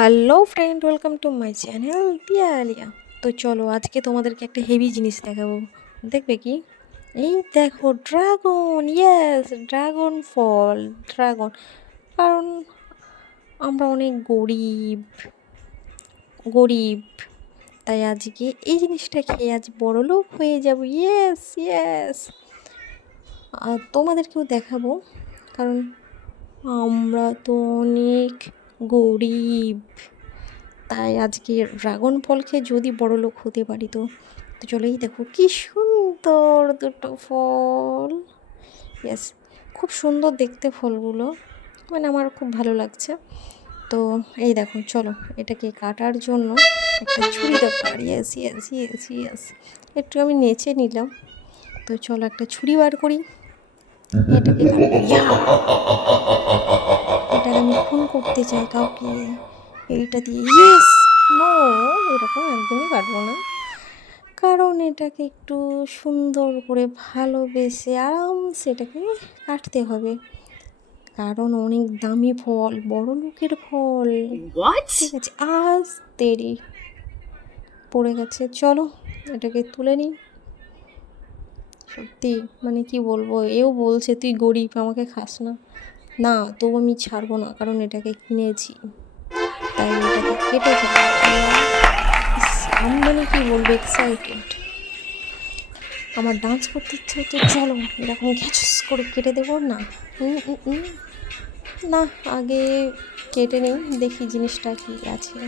Hello friend welcome to my channel Piya Alia তো চলো, আজকে তোমাদেরকে একটা হেভি জিনিস দেখাবো। দেখবে কি? এই দেখো ড্রাগন ইয়েস ড্রাগন ফল ড্রাগন কারণ আমরা অনেক গরিব গরিব। তাই আজকে এই জিনিসটা খেয়ে আজ বড় লোক হয়ে যাব। ইয়েস ইয়েস তোমাদেরকেও দেখাবো, কারণ আমরা তো অনেক গরিব। তাই আজকে ড্রাগন ফল খেয়ে যদি বড় লোক হতে পারি তো তো চলো এই দেখো কি সুন্দর দুটো ফল। ইয়েস খুব সুন্দর দেখতে ফলগুলো মানে আমার খুব ভালো লাগছে। তো এই দেখো, চলো এটাকে কাটার জন্য একটা ছুরি দরকার। ইয়েস ইয়েস ইয়েস ইয়েস একটু আমি নেচে নিলাম। তো চলো একটা ছুরি বার করি। এটাকে করতে চাই কাউকে এইটা দিয়ে ইয়েস! নো এরকম একদমই কাটবো না। কারণ এটাকে একটু সুন্দর করে ভালোবেসে আরামসে এটাকে কাটতে হবে। কারণ অনেক দামি ফল বড় লোকের ফল। ঠিক আছে আজ দেরি। পড়ে গেছে চলো এটাকে তুলে নিই। সত্যি মানে কি বলব এও বলছে তুই গরিব আমাকে খাস না। না, তবু আমি ছাড়বো না, কারণ এটাকে কিনেছি। তাই এটাকে কেটে আমি মানে কি বলব এক্সাইটেড আমার ডান্স করতে ইচ্ছে হচ্ছে, চলো এরকম ঘ্যাচস করে কেটে দেবো, না। না, আগে কেটে নেই, দেখি জিনিসটা কি আছে।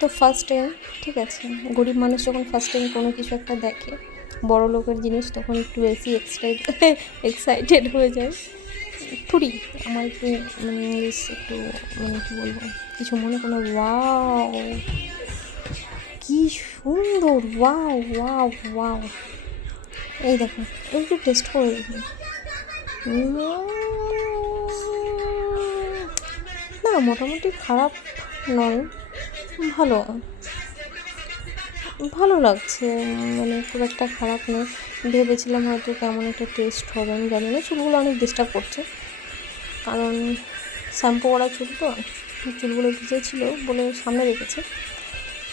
তো ফার্স্ট টাইম ঠিক আছে। গরিব মানুষ যখন ফার্স্ট টাইম কোনো কিছু একটা দেখে বড় লোকের জিনিস তখন একটু বেশি এক্সাইট এক্সাইটেড হয়ে যায়। থুড়ি আমার একটু মানে ইংলিশ একটু মানে কী বলব, কিছু মনে কোনো ওয়াও, কি সুন্দর, ওয়াও ওয়াও ওয়াও। এই দেখো একটু টেস্ট করে দেখি। না, মোটামুটি খারাপ নয়, ভালো। ভালো লাগছে মানে খুব একটা খারাপ নয়। ভেবেছিলাম হয়তো কেমন একটা টেস্ট হবে, আমি জানি না, চুলগুলো অনেক ডিস্টার্ব করছে। কারণ শ্যাম্পু করা চুল তো, চুলগুলো ভিজেছিল বলে সামনে রেখেছে।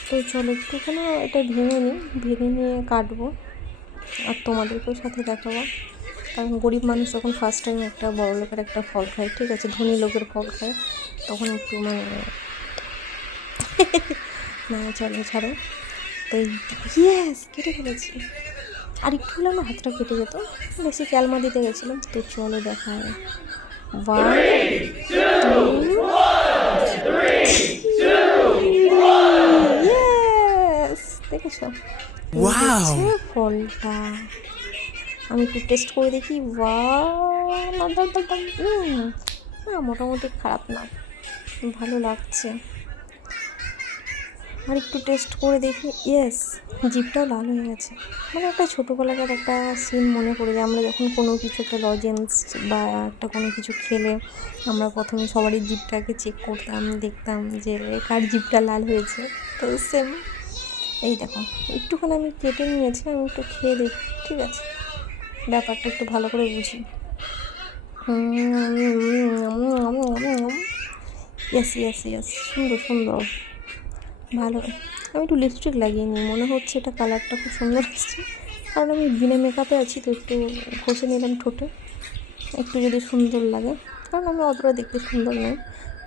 তো চলো একটুখানি এটা ভেঙে নিই, ভেঙে নিয়ে কাটবো আর তোমাদেরকেও সাথে দেখাবো। কারণ গরিব মানুষ যখন ফার্স্ট টাইম একটা বড় লোকের একটা ফল খায়, ঠিক আছে, ধনী লোকের ফল খায়, তখন একটু মানে না, চলো ছাড়ো। তো ইয়েস কেটে ফেলেছি। আর একটু হলে আমার হাতটা কেটে যেত। বেশি ক্যালমা দিতে গেছিলাম, তো চলো দেখা হয়। ওয়ান ইয়েস দেখেছ এই Wow! হচ্ছে ফলটা আমি একটু টেস্ট করে দেখি। ওয়াও না মোটামুটি খারাপ না। ভালো লাগছে। আর একটু টেস্ট করে দেখি ইয়েস জিপটাও লাল হয়ে গেছে মানে একটা ছোটোবেলাকার একটা সিন মনে পড়ে যায় আমরা যখন কোনো কিছু একটা লজেন্স বা একটা কোনো কিছু খেলে আমরা প্রথমে সবারই জিপটাকে চেক করতাম দেখতাম যে কার জিপটা লাল হয়েছে তো সেম এই দেখো একটুখানি আমি কেটে নিয়েছি আমি একটু খেয়ে দেখি ঠিক আছে ব্যাপারটা একটু ভালো করে বুঝি ইয়েস ইয়েস ইয়েস সুন্দর সুন্দর ভালো। আমি একটু লিপস্টিক লাগিয়ে নিই, মনে হচ্ছে এটা কালারটা খুব সুন্দর আসছে। কারণ আমি বিনা মেকআপে আছি, তো একটু ঘষে নিলাম ঠোঁটে। একটু যদি সুন্দর লাগে, কারণ আমি অতটা দেখতে সুন্দর নই,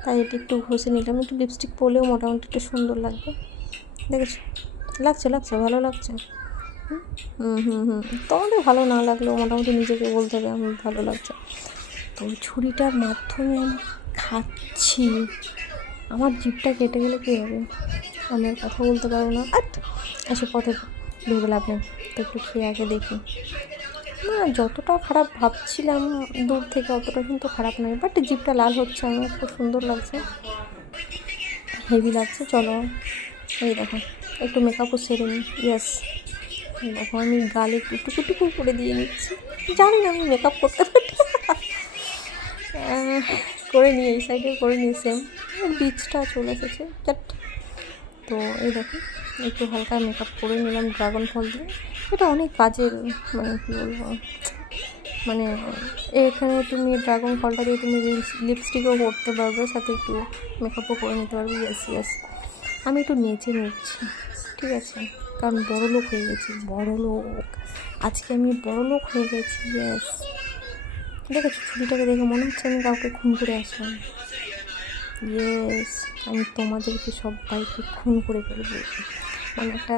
তাই এটা একটু ঘষে নিলাম। একটু লিপস্টিক পরলেও মোটামুটি একটু সুন্দর লাগবে। দেখেছ? লাগছে লাগছে, ভালো লাগছে। হুম হুম হুম। তোমাদের ভালো না লাগলেও মোটামুটি নিজেকে বলতে হবে, আমার ভালো লাগছে। তো ছুরিটার মাধ্যমে আমি খাচ্ছি। আমার জিভটা কেটে গেলে কী হবে? আমি আর কথা বলতে পারব না। আট! এসব কথা ভেবে লাভ নেই। তো একটু খেয়ে আগে দেখি। না, যতটা খারাপ ভাবছিলাম, দূর থেকে অতটা কিন্তু খারাপ নয়। বাট জিভটা লাল হচ্ছে, আমার খুব সুন্দর লাগছে। হেভি লাগছে, চলো। এই দেখো, একটু মেকআপও সেরে নিই। ইয়েস দেখো, আমি গালে টুকু টুকু করে দিয়ে নিচ্ছি। জানি না আমি মেকআপ করতে পারি। করে নিই এই সাইডে করে নিই সেম বীজটা চলে এসেছে চাট তো এই দেখো, একটু হালকা মেকআপ করে নিলাম ড্রাগন ফল দিয়ে। এটা অনেক কাজের মানে কী বলব মানে এখানে তুমি ড্রাগন ফলটা দিয়ে তুমি লিপস্টিকও করতে পারবে, সাথে একটু মেকআপও করে নিতে পারবে ইয়েস ইয়েস আমি একটু নেচে নিচ্ছি, ঠিক আছে? কারণ বড় লোক হয়ে গেছি বড় লোক আজকে আমি বড় লোক হয়ে গেছি ইয়েস দেখেছ ছুরিটাকে দেখে মনে হচ্ছে আমি কাউকে খুন করে আসলাম। ইয়েস আমি তোমাদেরকে সবাইকে খুন করে ফেলব। মানে একটা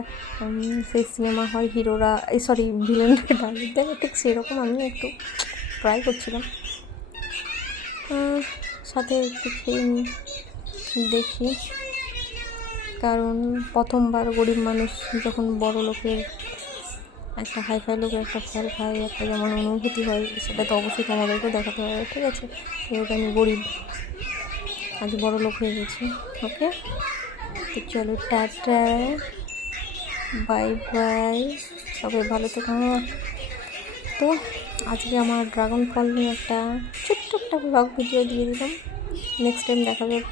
সেই সিনেমা হয় হিরোরা, এই সরি ভিলেনরা দেয় ঠিক সেরকম আমি একটু ট্রাই করছিলাম। সাথে একটু খেয়ে নিই দেখি। কারণ প্রথমবার গরিব মানুষ যখন বড় লোকের একটা হাইফাই লোকের একটা ফল খায় একটা যেমন অনুভূতি হয় সেটা তো অবশ্যই তোমাদেরকেও দেখাতে হবে, ঠিক আছে? যেহেতু আমি গরিব, আজ বড় লোক হয়ে গেছি ওকে তো চলো, টাটা বাই বাই সবাই ভালো থেকো। তো আজকে আমার ড্রাগন ফল নিয়ে একটা ছোট্ট একটা ব্লগ ভিডিও দিয়ে দিলাম। নেক্সট টাইম দেখা যাবে